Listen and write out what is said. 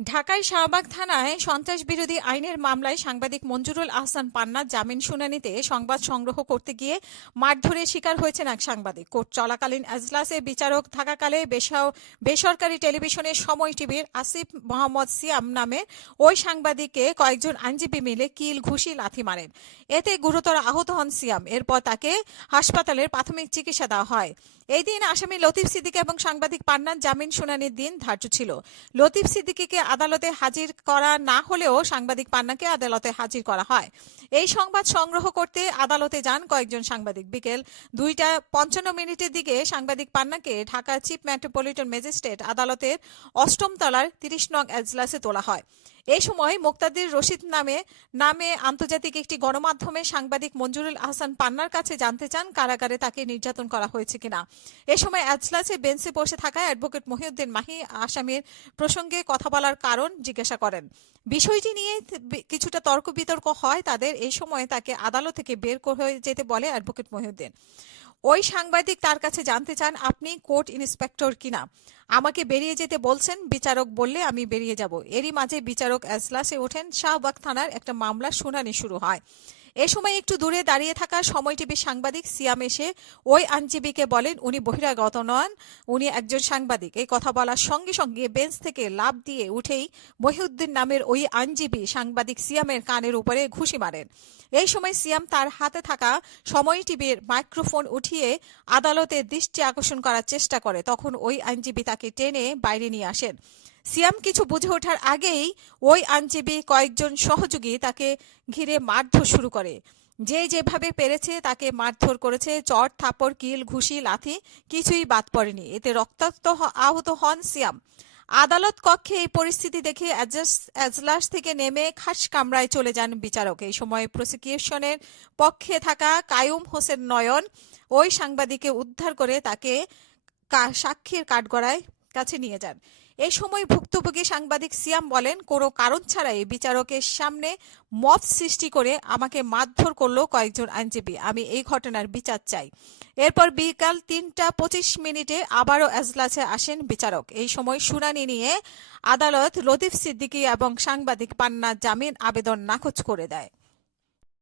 ঢাকায় শাহবাগ থানায় সন্ত্রাস বিরোধী আইনের মামলায় সাংবাদিক মঞ্জুরুল আহসান পান্নার জামিন শুনানিতে সংবাদ সংগ্রহ করতে গিয়ে মারধরের শিকার হয়েছেন এক সাংবাদিক। কোর্ট চলাকালীন এজলাসে বিচারক থাকাকালে বেসরকারি টেলিভিশনের সময় টিভির আসিফ মোহাম্মদ সিয়াম নামে ওই সাংবাদিককে কয়েকজন আইনজীবী মিলে কিল ঘুষি লাথি মারেন। এতে গুরুতর আহত হন সিয়াম। এরপর তাকে হাসপাতালের প্রাথমিক চিকিৎসা দেওয়া হয়। এই দিন আসামি লতিফ সিদ্দিকী এবং সাংবাদিক পান্নার জামিন শুনানির দিন ধার্য ছিল। লতিফ সিদ্দিকীকে আদালতে হাজির করা না হলেও সাংবাদিক পান্নাকে আদালতে হাজির করা হয়। এই সংবাদ সংগ্রহ করতে আদালতে যান কয়েকজন সাংবাদিক। বিকেল 2:55 দিকে সাংবাদিক পান্নাকে ঢাকা চিফ মেট্রোপলিটন ম্যাজিস্ট্রেট আদালতের 8ম তলার 30 নং এজলাসে তোলা হয়। এই সময় মুক্তাদির রশিদ নামে আন্তর্জাতিক একটি গণমাধ্যমে সাংবাদিক মঞ্জুরুল আহসান পান্নার কাছে জানতে চান কারাগারে তাকে নির্যাতন করা হয়েছে কিনা। এ সময় এজলাসে বেঞ্চে বসে থাকা অ্যাডভোকেট মহিউদ্দিন মাহি আসামির প্রসঙ্গে কথা বলার কারণ জিজ্ঞাসা করেন। বিষয়টি নিয়ে কিছুটা তর্ক বিতর্ক হয় তাদের। এই সময় তাকে আদালত থেকে বের হয়ে যেতে বলে অ্যাডভোকেট মহিউদ্দিন। ওই সাংবাদিক তার কাছে জানতে চান, আপনি কোর্ট ইন্সপেক্টর কিনা, আমাকে বেরিয়ে যেতে বলছেন। বিচারক বললে আমি বেরিয়ে যাব। এরই মাঝে বিচারক এজলাসে ওঠেন। শাহবাগ থানার একটা মামলার শুনানি শুরু হয়। এ সময় একটু দূরে দাঁড়িয়ে থাকা সময় টিভির সাংবাদিক সিয়াম এসে ওই আইনজীবীকে বলেন উনি বহিরাগত নন, উনি একজন সাংবাদিক। এই কথা বলার সঙ্গে সঙ্গে বেঞ্চ থেকে লাফ দিয়ে উঠেই মহিউদ্দিন নামের ওই আইনজীবী সাংবাদিক সিয়ামের কানের উপরে ঘুষি মারেন। এই সময় সিয়াম তার হাতে থাকা সময় টিভির মাইক্রোফোন উঠিয়ে আদালতের দৃষ্টি আকর্ষণ করার চেষ্টা করে। তখন ওই আইনজীবী তাকে টেনে বাইরে নিয়ে আসেন। সিয়াম কিছু বুঝে ওঠার আগেই ওই আইনজীবী কয়েকজন সহযোগী তাকে ঘিরে মারধর শুরু করে। যে যেভাবে পেরেছে তাকে মারধর করেছে। চড় থাপড় কিল ঘুষি লাথি কিছুই বাদ পড়েনি। এতে রক্তাক্ত আহত হন সিয়াম। আদালত কক্ষে এই পরিস্থিতি দেখে এজলাস থেকে নেমে খাস কামরায় চলে যান বিচারক। এই সময় প্রসিকিউশনের পক্ষে থাকা কায়ুম হোসেন নয়ন ওই সাংবাদিককে উদ্ধার করে তাকে সাক্ষীর কাঠগড়ায় কাছে নিয়ে যান। এই সময় ভুক্তভোগী সাংবাদিক সিয়াম বলেন, কোনো কারণ ছাড়াই বিচারকের সামনে মব সৃষ্টি করে আমাকে মারধর করলো কয়েকজন আইনজীবী। আমি এই ঘটনার বিচার চাই। এরপর বিকাল 3:25 আবারও এজলাসে আসেন বিচারক। এই সময় শুনানি নিয়ে আদালত লতিফ সিদ্দিকী এবং সাংবাদিক পান্নার জামিন আবেদন নাকচ করে দেয়।